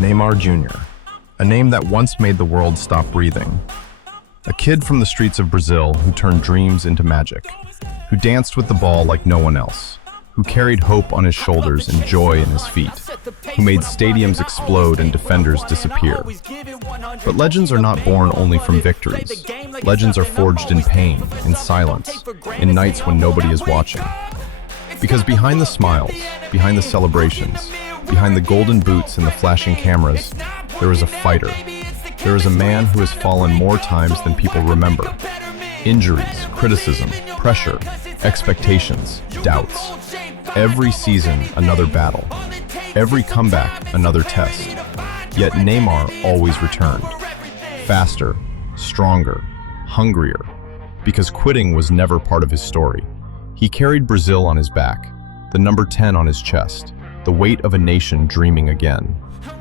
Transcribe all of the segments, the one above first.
Neymar Jr., a name that once made the world stop breathing. A kid from the streets of Brazil who turned dreams into magic, who danced with the ball like no one else, who carried hope on his shoulders and joy in his feet, who made stadiums explode and defenders disappear. But legends are not born only from victories. Legends are forged in pain, in silence, in nights when nobody is watching. Because behind the smiles, behind the celebrations, behind the golden boots and the flashing cameras, there is a fighter. There is a man who has fallen more times than people remember. Injuries, criticism, pressure, expectations, doubts. Every season, another battle. Every comeback, another test. Yet Neymar always returned. Faster, stronger, hungrier. Because quitting was never part of his story. He carried Brazil on his back, the number 10 on his chest, the weight of a nation dreaming again.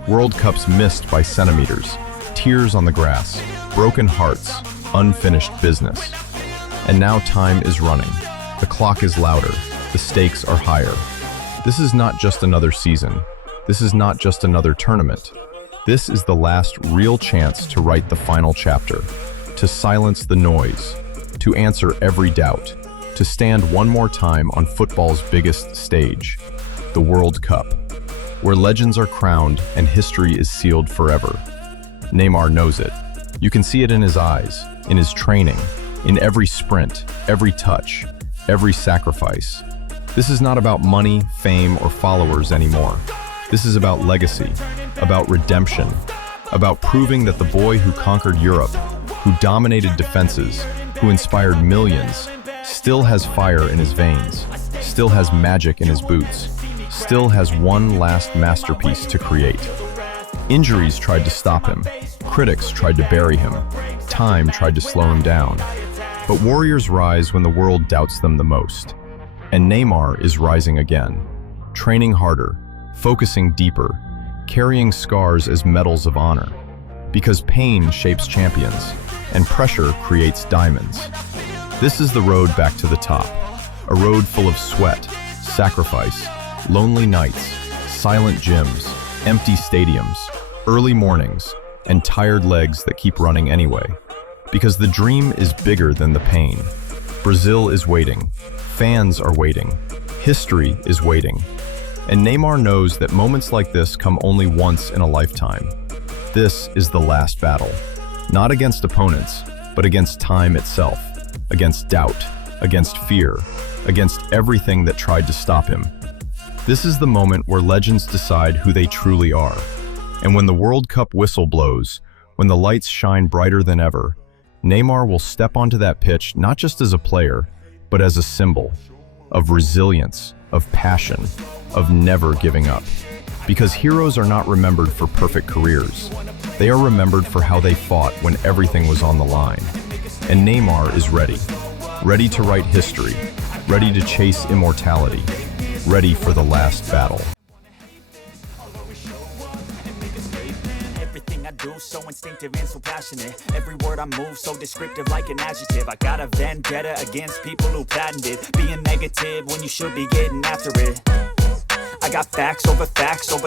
World Cups missed by centimeters, tears on the grass, broken hearts, unfinished business. And now time is running. The clock is louder. The stakes are higher. This is not just another season. This is not just another tournament. This is the last real chance to write the final chapter, to silence the noise, to answer every doubt, to stand one more time on football's biggest stage, the World Cup, where legends are crowned and history is sealed forever. Neymar knows it. You can see it in his eyes, in his training, in every sprint, every touch, every sacrifice. This is not about money, fame, or followers anymore. This is about legacy, about redemption, about proving that the boy who conquered Europe, who dominated defenses, who inspired millions, still has fire in his veins, still has magic in his boots, still has one last masterpiece to create. Injuries tried to stop him, critics tried to bury him, time tried to slow him down. But warriors rise when the world doubts them the most. And Neymar is rising again, training harder, focusing deeper, carrying scars as medals of honor. Because pain shapes champions, and pressure creates diamonds. This is the road back to the top, a road full of sweat, sacrifice, lonely nights, silent gyms, empty stadiums, early mornings, and tired legs that keep running anyway. Because the dream is bigger than the pain. Brazil is waiting. Fans are waiting. History is waiting. And Neymar knows that moments like this come only once in a lifetime. This is the last battle. Not against opponents, but against time itself. Against doubt. Against fear. Against everything that tried to stop him. This is the moment where legends decide who they truly are. And when the World Cup whistle blows, when the lights shine brighter than ever, Neymar will step onto that pitch not just as a player, but as a symbol of resilience, of passion, of never giving up. Because heroes are not remembered for perfect careers. They are remembered for how they fought when everything was on the line. And Neymar is ready. Ready to write history. Ready to chase immortality. Ready for the last battle. So instinctive and so passionate. Every word I move so descriptive like an adjective. I got a vendetta against people who patented being negative when you should be getting after it. I got facts over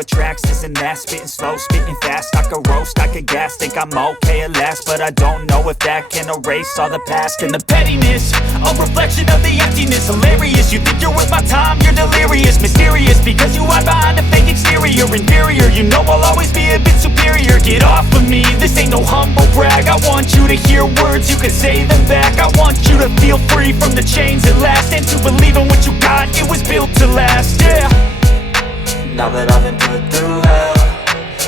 tracks, this and that. Spitting slow, spitting fast. I could roast, I could gas. Think I'm okay at last, but I don't know if that can erase all the past. And the pettiness, a reflection of the emptiness. Hilarious, you think you're worth my time, you're delirious. Mysterious, because you hide behind a fake exterior. Inferior, you know I'll always be a bit superior. Get off of me, this ain't no humble brag. I want you to hear words, you can say them back. I want you to feel free from the chains at last, and to believe in what you got, it was built to last, yeah. Now that I've been put through hell,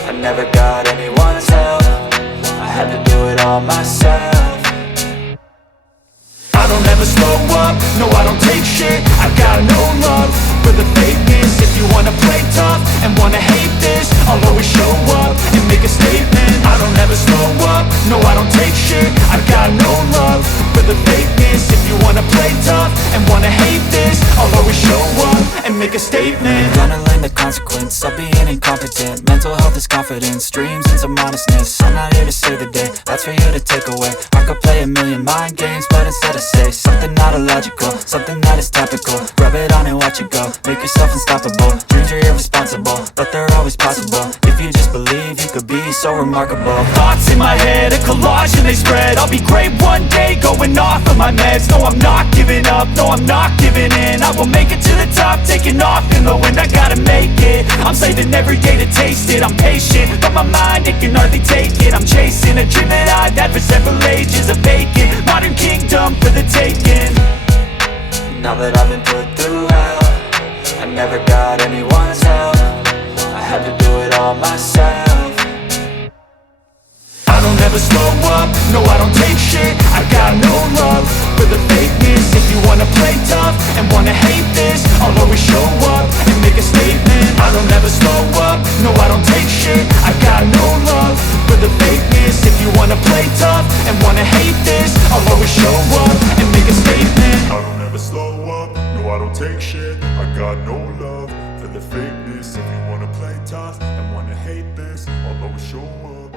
I never got anyone's help. I had to do it all myself. I don't ever slow up, no I don't take shit. I got no love for the fakeness. If you wanna play tough and wanna hate this, I'll always show up and make a statement. I don't ever slow up, no I don't take shit. I got no love for the fakeness. If you wanna play tough and wanna hate this, I'll always show up and make a statement. Gonna learn the consequence of being incompetent. Mental health is confidence, dreams and some honestness. I'm not here to save the day, that's for you to take away. I could play a million mind games, but instead I say something not illogical, something that is topical. Rub it on and watch it go, make yourself unstoppable. Dreams are irresponsible, but they're always possible. If you just believe, you could be so remarkable. Thoughts in my head, a collage and they spread. I'll be great one day, going off of my meds. No, I'm not giving up, no, I'm not giving in. I will make it to the top, taking off in the wind. I gotta make it, I'm saving every day to taste it. I'm patient, but my mind, it can hardly take it. I'm chasing a dream that I've had for several ages. A vacant, modern kingdom for the taking. Now that I've been put through hell, I never got anyone's help. I had to do it all myself. I don't ever slow up, no I don't take shit. I got no love for the fakeness. If you wanna play tough and wanna hate this, I'll always show up and make a statement. I don't ever slow up, no I don't take shit. I got no love for the fakeness. If you wanna play tough and wanna hate this, I'll always show up and make a statement. I don't ever slow up, no I don't take shit. I got no love for the fakeness. If you wanna play tough and wanna hate this, I'll always show up.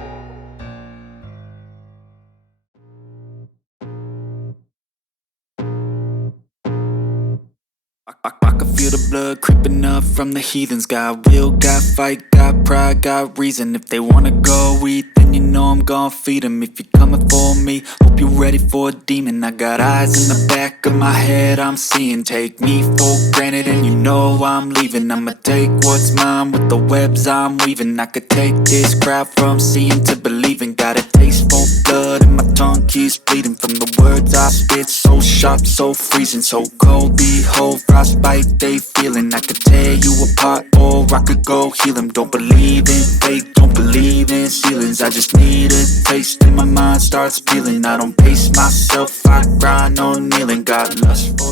I can feel the blood creeping up from the heathens. Got will, got fight, got pride, got reason. If they wanna go eat, then you know I'm gon' feed them. If you're coming for me, hope you're ready for a demon. I got eyes in the back of my head, I'm seeing. Take me for granted and you know I'm leaving. I'ma take what's mine with the webs I'm weaving. I could take this crowd from seeing to believing. Got a taste for blood and my tongue keeps bleeding from the words I spit. So sharp, so freezing, so cold. Behold, frostbite they feeling. I could tear you apart or I could go heal them. Don't believe in fate, don't believe in ceilings. I just need a taste and my mind starts peeling. I don't pace myself, I grind on kneeling. Got lust for